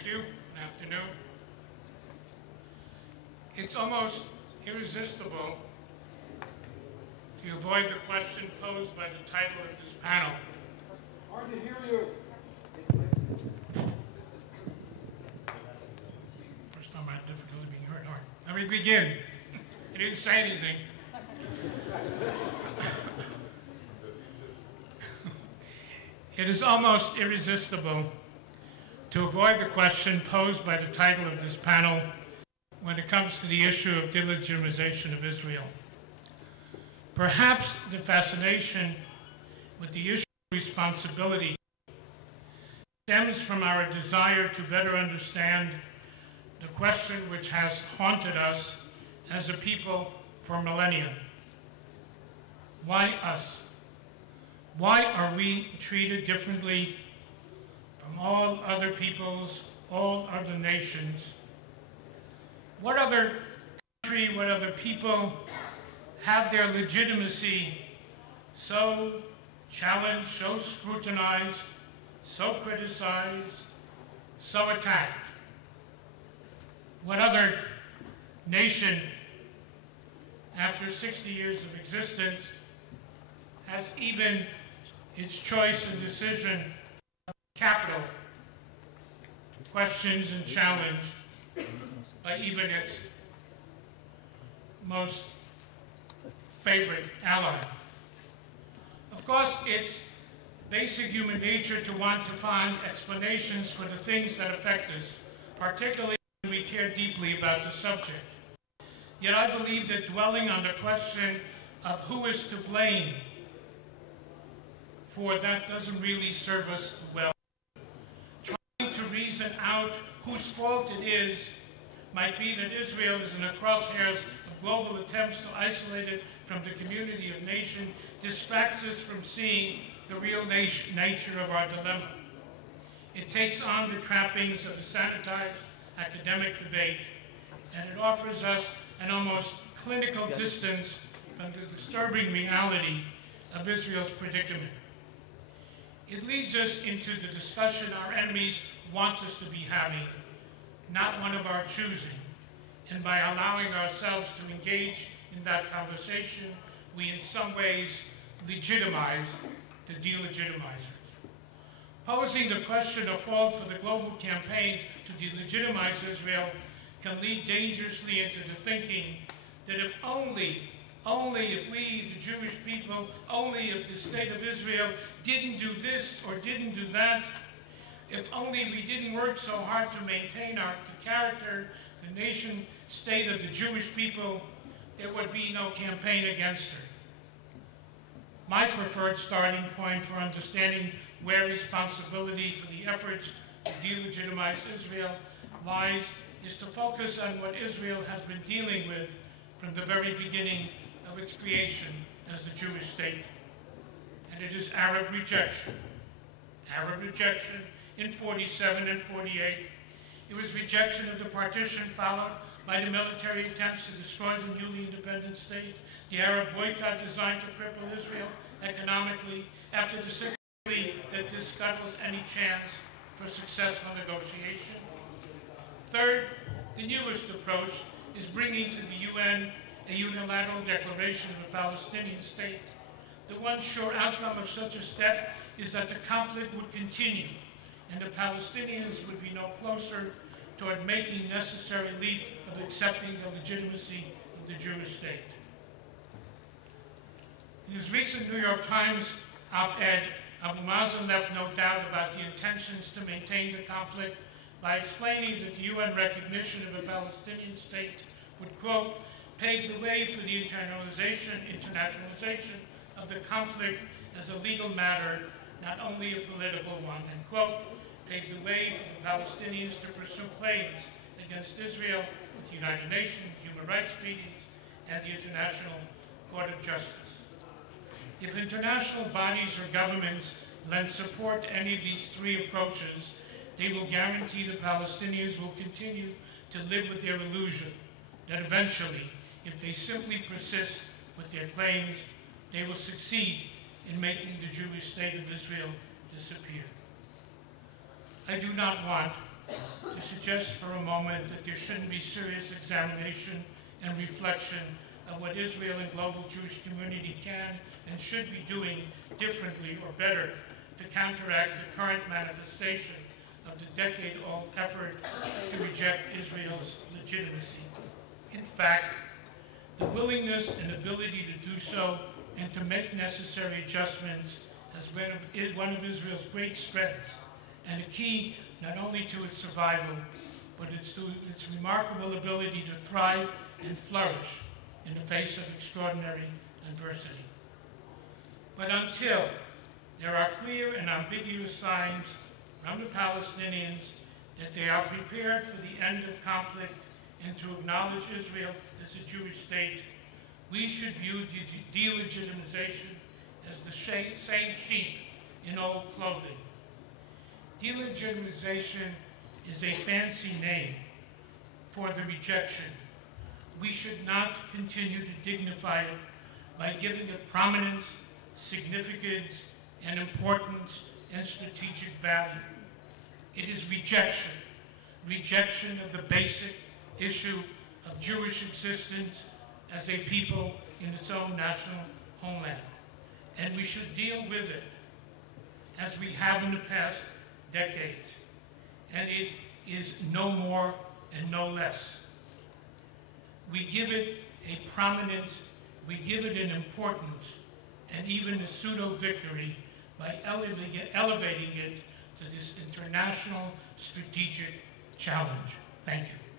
Thank you. Good afternoon. It's almost irresistible to avoid the question posed by the title of this panel. Hard to hear you. First time I had difficulty being heard. All right. Let me begin. I didn't say anything. It is almost irresistible to avoid the question posed by the title of this panel when it comes to the issue of de-legitimization of Israel. Perhaps the fascination with the issue of responsibility stems from our desire to better understand the question which has haunted us as a people for millennia. Why us? Why are we treated differently from all other peoples, all other nations? What other country, what other people have their legitimacy so challenged, so scrutinized, so criticized, so attacked? What other nation, after 60 years of existence, has even its choice and decision of capital questions and challenged by even its most favorite ally? Of course, it's basic human nature to want to find explanations for the things that affect us, particularly when we care deeply about the subject. Yet I believe that dwelling on the question of who is to blame for that doesn't really serve us well. Trying to reason out whose fault it is might be that Israel is in the crosshairs of global attempts to isolate it from the community of nations, distracts us from seeing the real nature of our dilemma. It takes on the trappings of a sanitized academic debate, and it offers us an almost clinical distance from the disturbing reality of Israel's predicament. It leads us into the discussion our enemies want us to be having, not one of our choosing. And by allowing ourselves to engage in that conversation, we in some ways legitimize the de-legitimizers. Posing the question of fault for the global campaign to delegitimize Israel can lead dangerously into the thinking that if only if we, the Jewish people, only if the state of Israel didn't do this or didn't do that, if only we didn't work so hard to maintain the character, the nation state of the Jewish people, there would be no campaign against her. My preferred starting point for understanding where responsibility for the efforts to delegitimize Israel lies is to focus on what Israel has been dealing with from the very beginning of its creation as the Jewish state. And it is Arab rejection. Arab rejection in 47 and 48. It was rejection of the partition followed by the military attempts to destroy the newly independent state, the Arab boycott designed to cripple Israel economically after the sixth plea that this scuttles any chance for successful negotiation. Third, the newest approach is bringing to the UN a unilateral declaration of a Palestinian state. The one sure outcome of such a step is that the conflict would continue and the Palestinians would be no closer toward making necessary leap of accepting the legitimacy of the Jewish state. In his recent New York Times op-ed, Abu Mazen left no doubt about the intentions to maintain the conflict by explaining that the UN recognition of a Palestinian state would, quote, pave the way for the internationalization of the conflict as a legal matter, not only a political one, end quote, pave the way for the Palestinians to pursue claims against Israel with the United Nations, human rights treaties, and the International Court of Justice. If international bodies or governments lend support to any of these three approaches, they will guarantee the Palestinians will continue to live with their illusion that eventually, if they simply persist with their claims, they will succeed in making the Jewish state of Israel disappear. I do not want to suggest for a moment that there shouldn't be serious examination and reflection of what Israel and global Jewish community can and should be doing differently or better to counteract the current manifestation of the decade-old effort to reject Israel's legitimacy. In fact, the willingness and ability to do so and to make necessary adjustments has been one of Israel's great strengths and a key not only to its survival, but to its remarkable ability to thrive and flourish in the face of extraordinary adversity. But until there are clear and ambiguous signs from the Palestinians that they are prepared for the end of conflict and to acknowledge Israel as a Jewish state, we should view de-legitimization as the same sheep in old clothing. De-legitimization is a fancy name for the rejection. We should not continue to dignify it by giving it prominence, significance, and importance and strategic value. It is rejection, rejection of the basic issue of Jewish existence as a people in its own national homeland. And we should deal with it as we have in the past decades. And it is no more and no less. We give it a prominence, we give it an importance, and even a pseudo-victory by elevating it to this international strategic challenge. Thank you.